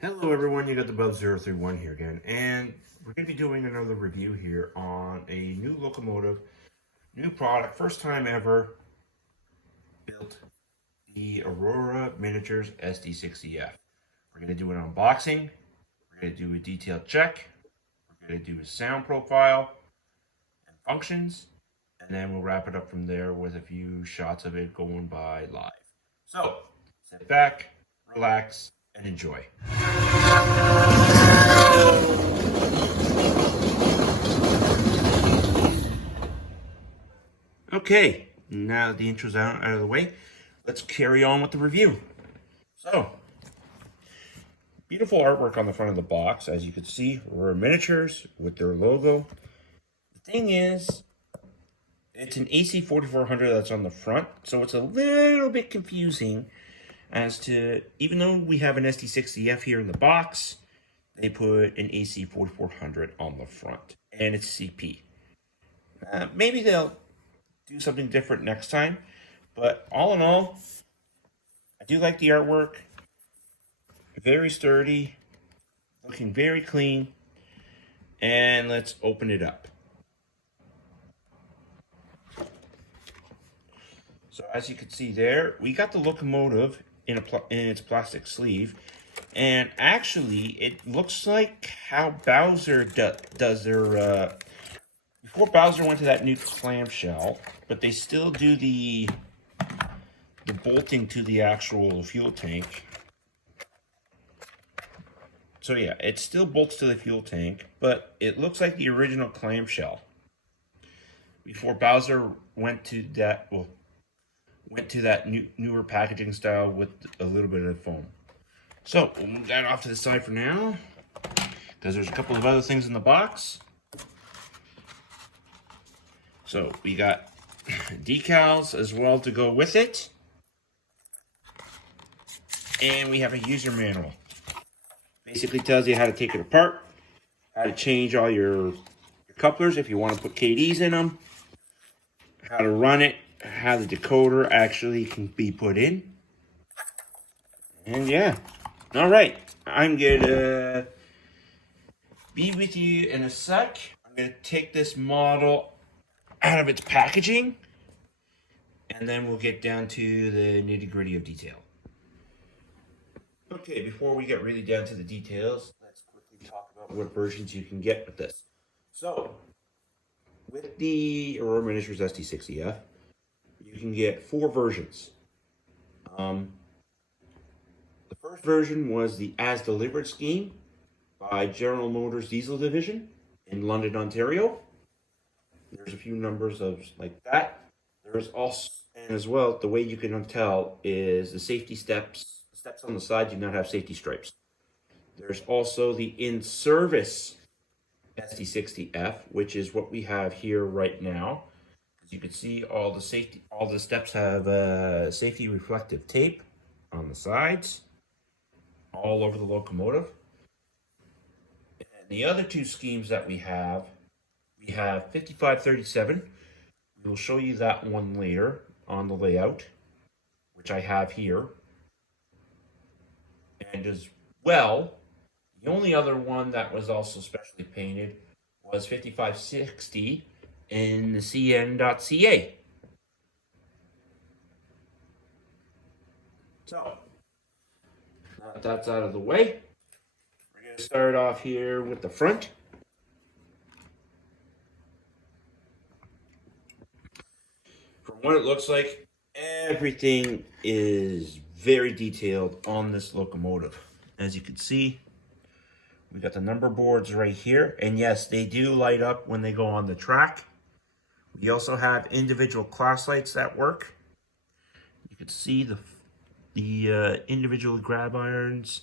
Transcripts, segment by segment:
Hello everyone, you got the Bub031 here again, and we're going to be doing another review here on a new locomotive, new product, first time ever built, the Aurora Miniatures SD60F. We're going to do an unboxing, we're going to do a detailed check, we're going to do a sound profile and functions, and then we'll wrap it up from there with a few shots of it going by live. So, sit back, relax, and enjoy. Okay, now that the intro's out of the way, let's carry on with the review. So, beautiful artwork on the front of the box, as you can see, Aurora Miniatures with their logo. The thing is, it's an AC4400 that's on the front, so it's a little bit confusing as to, even though we have an SD60F here in the box, they put an AC4400 on the front, and it's CP. Maybe they'll do something different next time, but all in all, I do like the artwork. Very sturdy, looking very clean, and let's open it up. So as you can see there, we got the locomotive in its plastic sleeve, and actually it looks like how Bowser does their before Bowser went to that new clamshell, but they still do the bolting to the actual fuel tank. So yeah, it still bolts to the fuel tank, but it looks like the original clamshell. Before Bowser went to that, newer packaging style with a little bit of foam. So we'll move that off to the side for now, because there's a couple of other things in the box. So we got decals as well to go with it. And we have a user manual. Basically tells you how to take it apart, how to change all your couplers if you want to put KDs in them, how to run it, how the decoder actually can be put in. And yeah, all right, I'm gonna be with you in a sec. I'm gonna take this model out of its packaging, and then we'll get down to the nitty-gritty of detail. Okay, before we get really down to the details, let's quickly talk about what versions you can get with this. So, with the Aurora Miniatures SD60F, you can get 4 versions. The first version was the As Delivered scheme by General Motors Diesel Division in London, Ontario. There's a few numbers of like that. There's also, and as well, the way you can tell is the safety steps on the side do not have safety stripes. There's also the in-service SD60F, which is what we have here right now. As you can see, all the steps have safety reflective tape on the sides, all over the locomotive. And the other 2 schemes that we have 5537. We will show you that one later on the layout, which I have here. And as well, the only other one that was also specially painted was 5560 in the cn.ca. So, now that that's out of the way, we're going to start off here with the front. From what it looks like, everything is very detailed on this locomotive. As you can see, we got the number boards right here, and yes, they do light up when they go on the track. We also have individual class lights that work. You can see the individual grab irons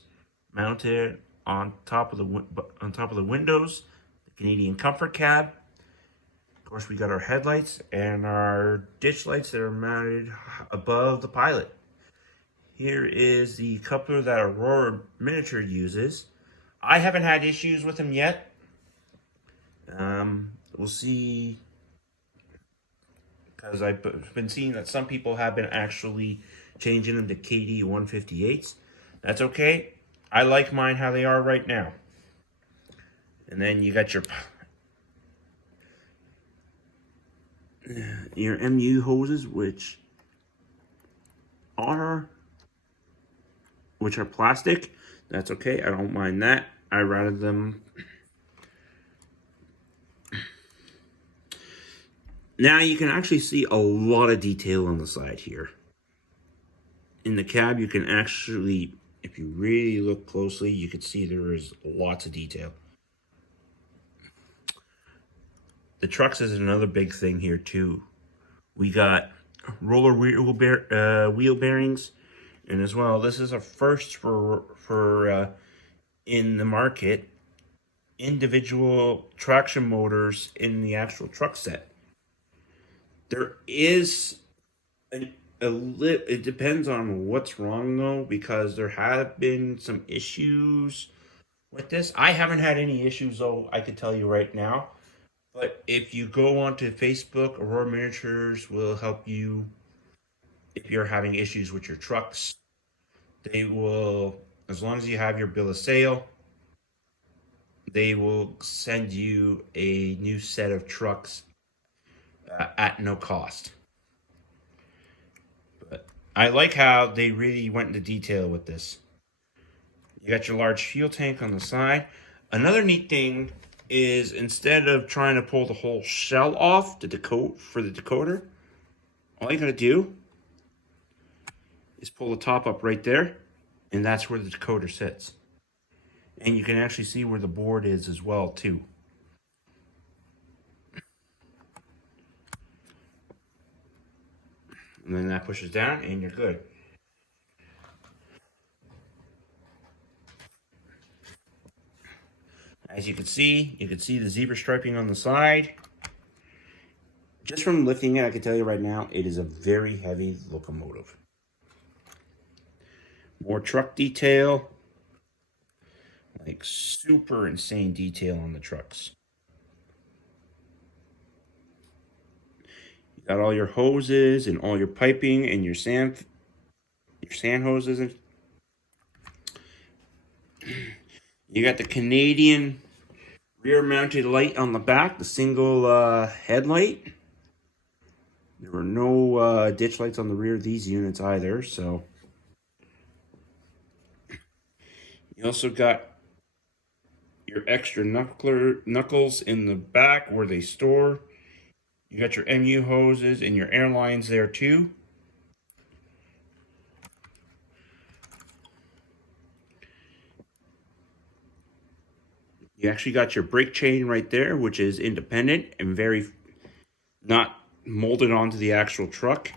mounted on top of the windows, the Canadian Comfort cab. Of course, we got our headlights and our ditch lights that are mounted above the pilot. Here is the coupler that Aurora Miniature uses. I haven't had issues with them yet. We'll see, because I've been seeing that some people have been actually changing them to KD 158s. That's okay. I like mine how they are right now. And then you got your MU hoses, which are plastic. That's okay. I don't mind that. I rather them. Now you can actually see a lot of detail on the side here. In the cab, you can actually, if you really look closely, you can see there is lots of detail. The trucks is another big thing here too. We got roller wheel bearings, and as well, this is a first for in the market, individual traction motors in the actual truck set. There is it depends on what's wrong though, because there have been some issues with this. I haven't had any issues though, I can tell you right now. But if you go onto Facebook, Aurora Miniatures will help you if you're having issues with your trucks. They will, as long as you have your bill of sale, they will send you a new set of trucks at no cost. But I like how they really went into detail with this. You got your large fuel tank on the side. Another neat thing is, instead of trying to pull the whole shell off for the decoder, all you gotta do is pull the top up right there, and that's where the decoder sits. And you can actually see where the board is as well too. And then that pushes down and you're good. As you can see the zebra striping on the side. Just from lifting it, I can tell you right now, it is a very heavy locomotive. More truck detail. Like super insane detail on the trucks. You got all your hoses and all your piping and your sand hoses. And you got the Canadian rear mounted light on the back, the single headlight. There were no ditch lights on the rear of these units either, so. You also got your extra knuckles in the back where they store. You got your MU hoses and your airlines there too. You actually got your brake chain right there, which is independent and very not molded onto the actual truck.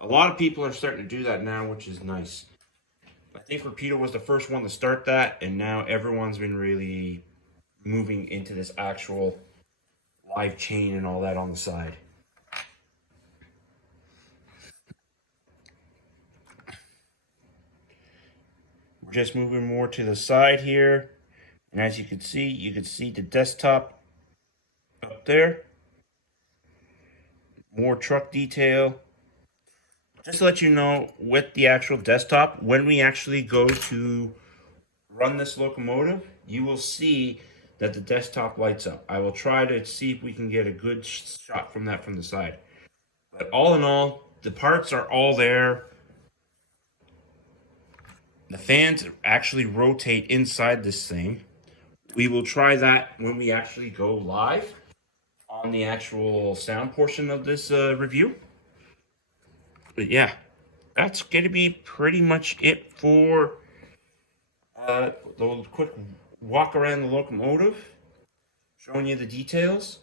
A lot of people are starting to do that now, which is nice. I think Rapido was the first one to start that, and now everyone's been really moving into this actual live chain and all that on the side. We're just moving more to the side here, and as you can see the desktop up there. More truck detail. Just to let you know, with the actual desktop, when we actually go to run this locomotive, you will see that the desktop lights up. I will try to see if we can get a good shot from that from the side. But all in all, the parts are all there. The fans actually rotate inside this thing. We will try that when we actually go live on the actual sound portion of this review. But yeah, that's going to be pretty much it for the quick walk around the locomotive, showing you the details.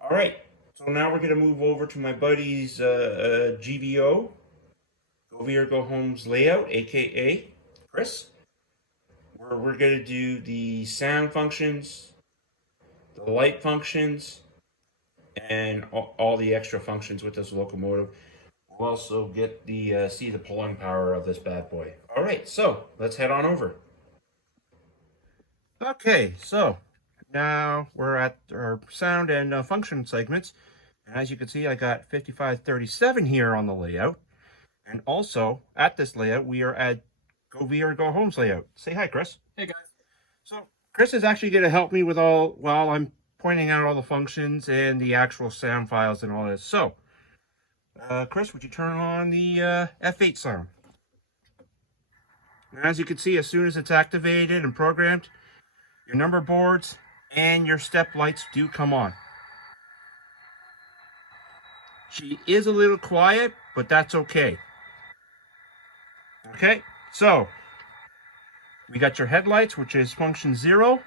All right, so now we're going to move over to my buddy's GVO, GoVia Go Home's layout, aka Chris, where we're going to do the sound functions, the light functions, and all the extra functions with this locomotive. We'll also get the see the pulling power of this bad boy. All right, so let's head on over. Okay, so now we're at our sound and function segments. And as you can see, I got 5537 here on the layout. And also at this layout, we are at GoVia or Go Home's layout. Say hi, Chris. Hey guys. So Chris is actually going to help me with all, while I'm pointing out all the functions and the actual sound files and all this. So, Chris, would you turn on the F8 sound? And as you can see, as soon as it's activated and programmed, your number boards and your step lights do come on. She is a little quiet, but that's okay. Okay, so we got your headlights, which is function 0.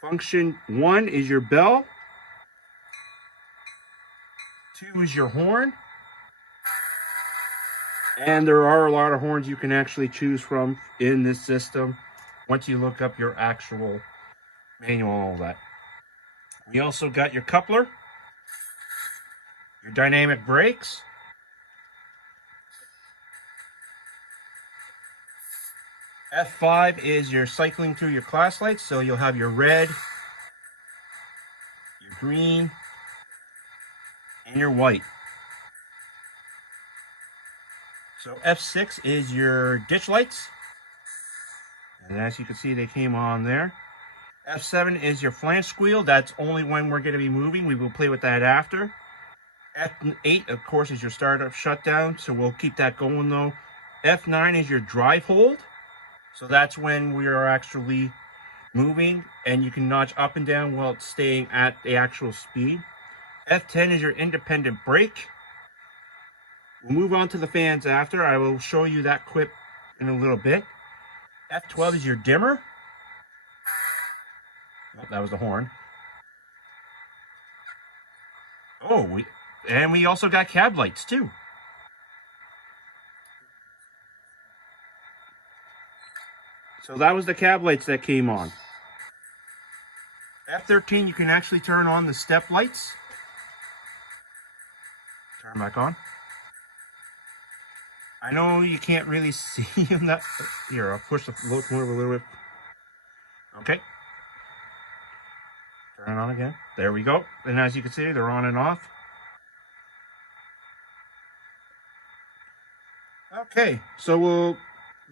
Function 1 is your bell. 2 is your horn. And there are a lot of horns you can actually choose from in this system once you look up your actual manual and all that. We also got your coupler, your dynamic brakes, F5 is your cycling through your class lights, so you'll have your red, your green, and your white. So F6 is your ditch lights, and as you can see, they came on there. F7 is your flange squeal. That's only when we're going to be moving. We will play with that after. F8, of course, is your startup shutdown, so we'll keep that going though. F9 is your drive hold, so that's when we are actually moving, and you can notch up and down while it's staying at the actual speed. F10 is your independent brake. We'll move on to the fans after. I will show you that quip in a little bit. F12 is your dimmer. Oh, that was the horn. Oh, we also got cab lights too. So that was the cab lights that came on. F13, you can actually turn on the step lights. Turn back on. I know you can't really see them. That here, I'll push the locomotive a little bit. Okay. Turn it on again. There we go. And as you can see, they're on and off. Okay, so we'll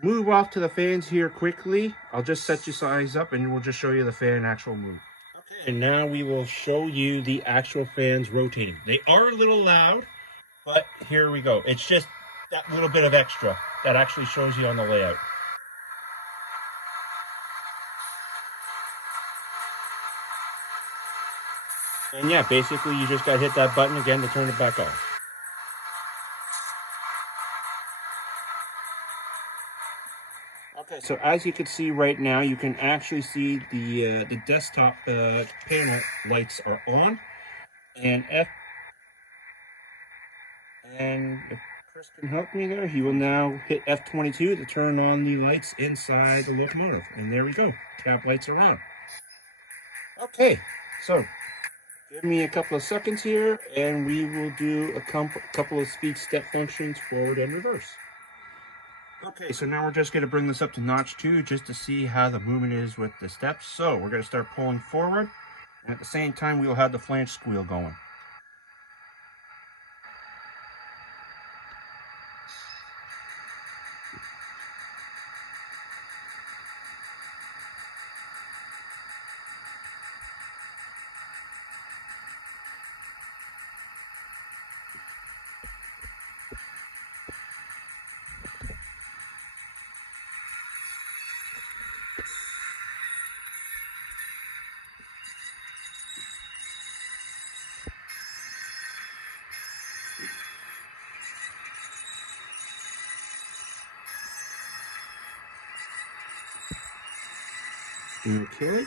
move off to the fans here quickly. I'll just set you size up and we'll just show you the fan actual move. Okay, and now we will show you the actual fans rotating. They are a little loud, but here we go. It's just that little bit of extra that actually shows you on the layout. And yeah, basically you just got to hit that button again to turn it back on. Okay, so as you can see right now, you can actually see the desktop panel lights are on, and if Chris can help me there, he will now hit F22 to turn on the lights inside the locomotive, and there we go, cab lights are on. Okay, so give me a couple of seconds here, and we will do a couple of speed step functions forward and reverse. Okay, so now we're just going to bring this up to notch 2 just to see how the movement is with the steps. So we're going to start pulling forward, and at the same time we will have the flange squeal going. Okay.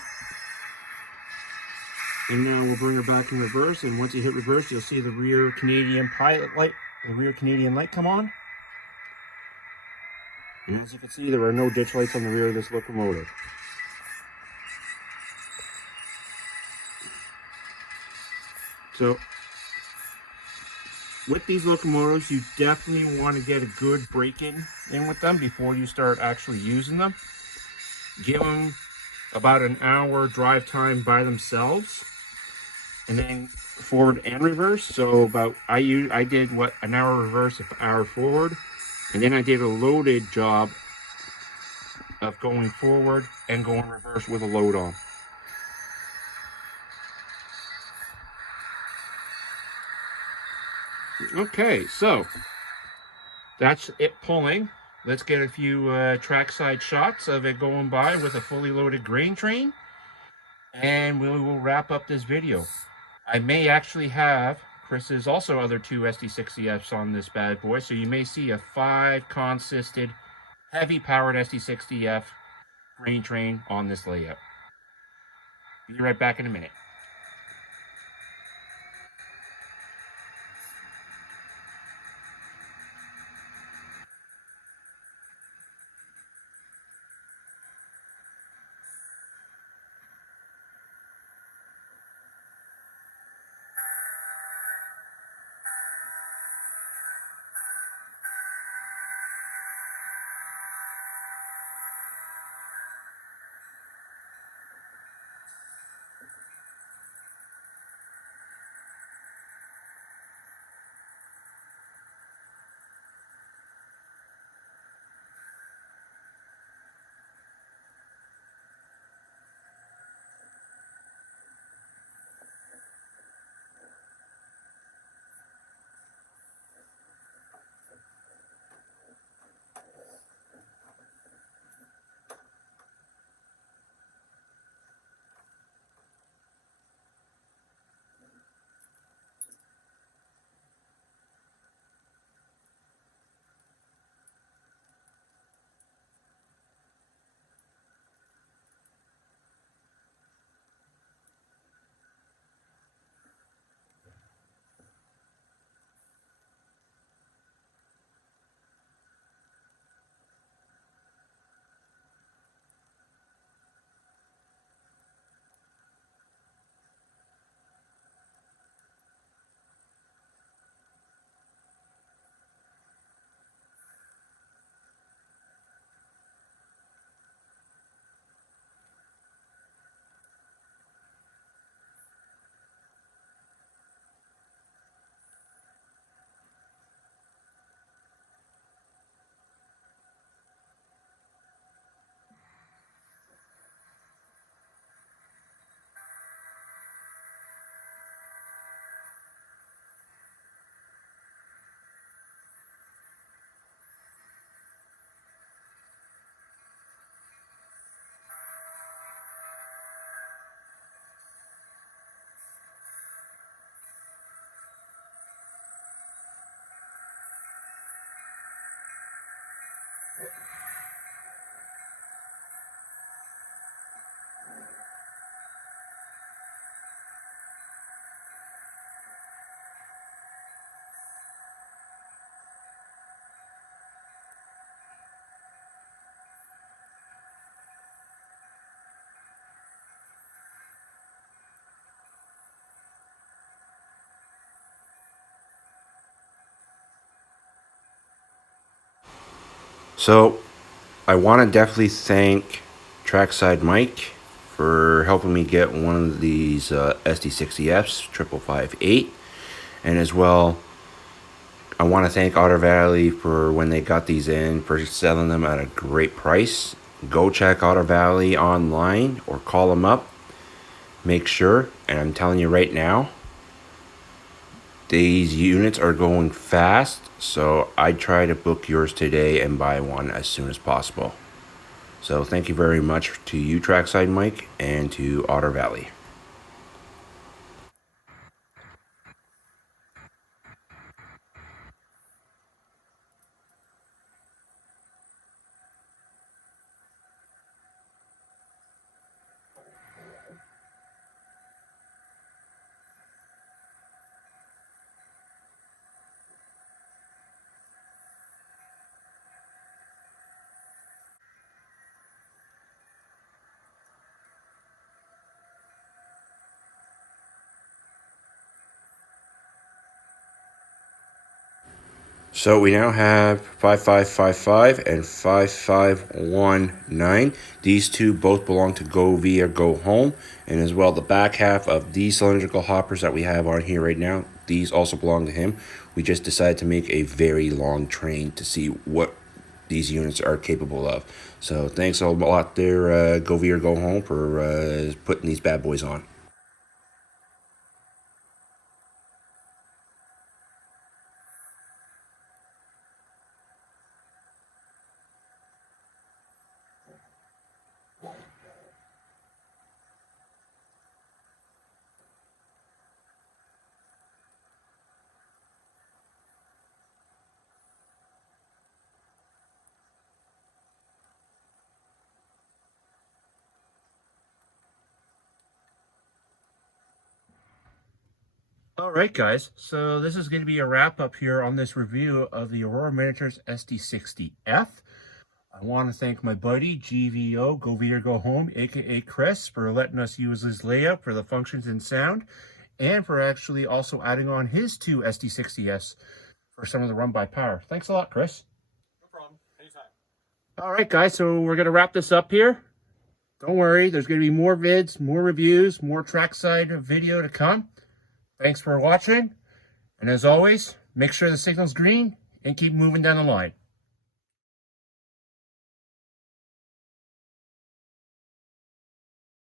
And now we'll bring her back in reverse, and once you hit reverse, you'll see the rear Canadian pilot light, the rear Canadian light come on. And as you can see, there are no ditch lights on the rear of this locomotive. So, with these locomotives, you definitely want to get a good break-in with them before you start actually using them. Give them about an hour drive time by themselves, and then forward and reverse. So about I did what, an hour reverse, an hour forward, And then I did a loaded job of going forward and going reverse with a load on. Okay, so that's it pulling. Let's get a few trackside shots of it going by with a fully loaded grain train, and we will wrap up this video. I may actually have Chris's also other two SD60Fs on this bad boy, so you may see a 5 consisted heavy powered SD60F grain train on this layout. Be right back in a minute. So I want to definitely thank Trackside Mike for helping me get one of these SD60Fs 5558, and as well I want to thank Otter Valley for when they got these in, for selling them at a great price. Go check Otter Valley online or call them up. Make sure, and I'm telling you right now, these units are going fast, so I'd try to book yours today and buy one as soon as possible. So thank you very much to you, Trackside Mike, and to Otter Valley. So we now have 5555 and 5519. These two both belong to GoVia Go Home, and as well the back half of these cylindrical hoppers that we have on here right now these also belong to him. We just decided to make a very long train to see what these units are capable of. So thanks a lot there, GoVia or Go Home, for putting these bad boys on. All right, guys, so this is going to be a wrap up here on this review of the Aurora Miniatures SD60F. I want to thank my buddy GVO, GoVia Go Home, aka Chris, for letting us use his layout for the functions and sound, and for actually also adding on his two SD60Fs for some of the run by power. Thanks a lot, Chris. No problem. Anytime. All right, guys, so we're going to wrap this up here. Don't worry, there's going to be more vids, more reviews, more trackside video to come. Thanks for watching, and as always, make sure the signal's green and keep moving down the line.